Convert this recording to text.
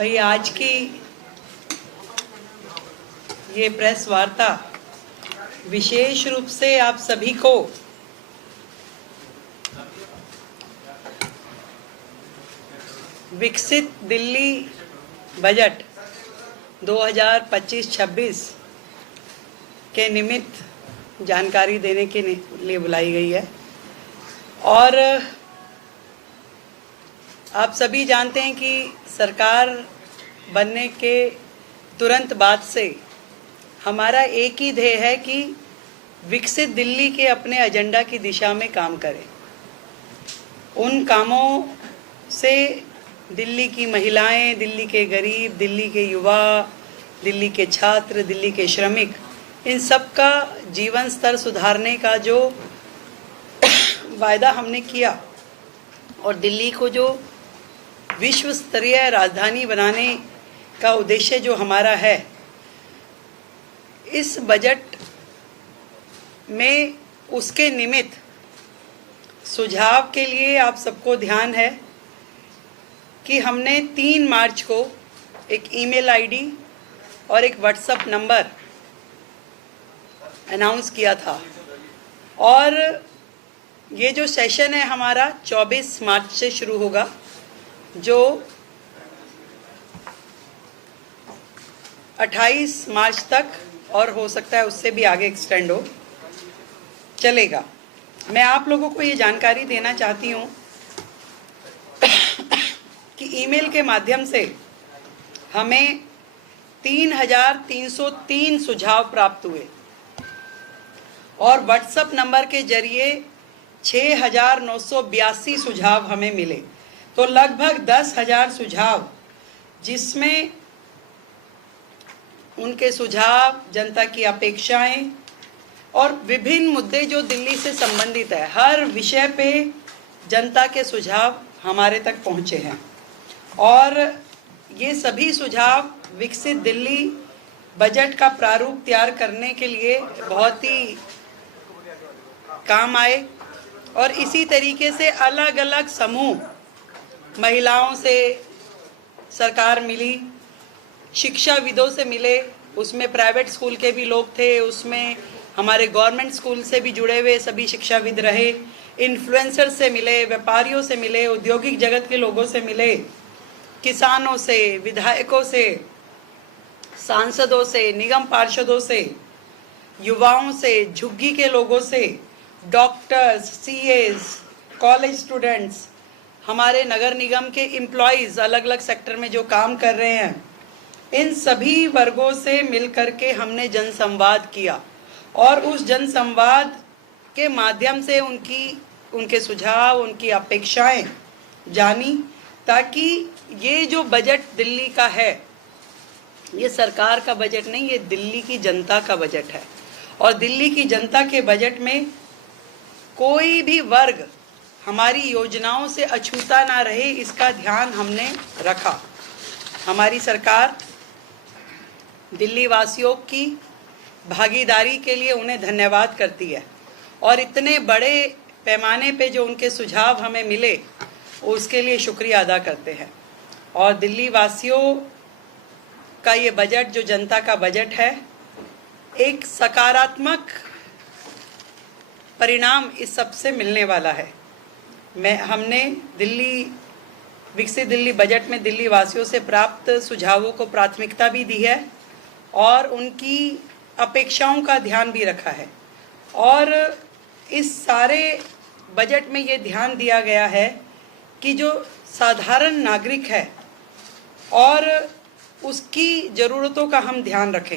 भाई आज की ये प्रेस वार्ता विशेष रूप से आप सभी को विकसित दिल्ली बजट 2025-26 के निमित्त जानकारी देने के लिए बुलाई गई है। और आप सभी जानते हैं कि सरकार बनने के तुरंत बाद से हमारा एक ही ध्येय है कि विकसित दिल्ली के अपने एजेंडा की दिशा में काम करें। उन कामों से दिल्ली की महिलाएं, दिल्ली के गरीब, दिल्ली के युवा, दिल्ली के छात्र, दिल्ली के श्रमिक, इन सब का जीवन स्तर सुधारने का जो वायदा हमने किया और दिल्ली को जो विश्व स्तरीय राजधानी बनाने का उद्देश्य जो हमारा है, इस बजट में उसके निमित्त सुझाव के लिए आप सबको ध्यान है कि हमने 3 मार्च को एक ईमेल आईडी और एक व्हाट्सएप नंबर अनाउंस किया था। और ये जो सेशन है हमारा 24 मार्च से शुरू होगा, जो 28 मार्च तक और हो सकता है उससे भी आगे एक्सटेंड हो चलेगा। मैं आप लोगों को ये जानकारी देना चाहती हूँ कि ईमेल के माध्यम से हमें 3,303 सुझाव प्राप्त हुए और व्हाट्सएप नंबर के जरिए 6,982 सुझाव हमें मिले। तो लगभग 10,000 सुझाव, जिसमें उनके सुझाव, जनता की अपेक्षाएं और विभिन्न मुद्दे जो दिल्ली से संबंधित है, हर विषय पे जनता के सुझाव हमारे तक पहुंचे हैं। और ये सभी सुझाव विकसित दिल्ली बजट का प्रारूप तैयार करने के लिए बहुत ही काम आए। और इसी तरीके से अलग अलग समूह, महिलाओं से सरकार मिली, शिक्षाविदों से मिले, उसमें प्राइवेट स्कूल के भी लोग थे, उसमें हमारे गवर्नमेंट स्कूल से भी जुड़े हुए सभी शिक्षाविद रहे, इन्फ्लुएंसर से मिले, व्यापारियों से मिले, औद्योगिक जगत के लोगों से मिले, किसानों से, विधायकों से, सांसदों से, निगम पार्षदों से, युवाओं से, झुग्गी के लोगों से, डॉक्टर्स, सीएस, कॉलेज स्टूडेंट्स, हमारे नगर निगम के एम्प्लॉयज़ अलग अलग सेक्टर में जो काम कर रहे हैं, इन सभी वर्गों से मिलकर के हमने जनसंवाद किया। और उस जनसंवाद के माध्यम से उनके सुझाव, उनकी अपेक्षाएं जानी, ताकि ये जो बजट दिल्ली का है, ये सरकार का बजट नहीं, ये दिल्ली की जनता का बजट है। और दिल्ली की जनता के बजट में कोई भी वर्ग हमारी योजनाओं से अछूता ना रहे, इसका ध्यान हमने रखा। हमारी सरकार दिल्ली वासियों की भागीदारी के लिए उन्हें धन्यवाद करती है। और इतने बड़े पैमाने पे जो उनके सुझाव हमें मिले, उसके लिए शुक्रिया अदा करते हैं। और दिल्ली वासियों का ये बजट, जो जनता का बजट है, एक सकारात्मक परिणाम इस सब से मिलने वाला है। हमने विकसित दिल्ली बजट में दिल्ली वासियों से प्राप्त सुझावों को प्राथमिकता भी दी है और उनकी अपेक्षाओं का ध्यान भी रखा है। और इस सारे बजट में ये ध्यान दिया गया है कि जो साधारण नागरिक है और उसकी ज़रूरतों का हम ध्यान रखें।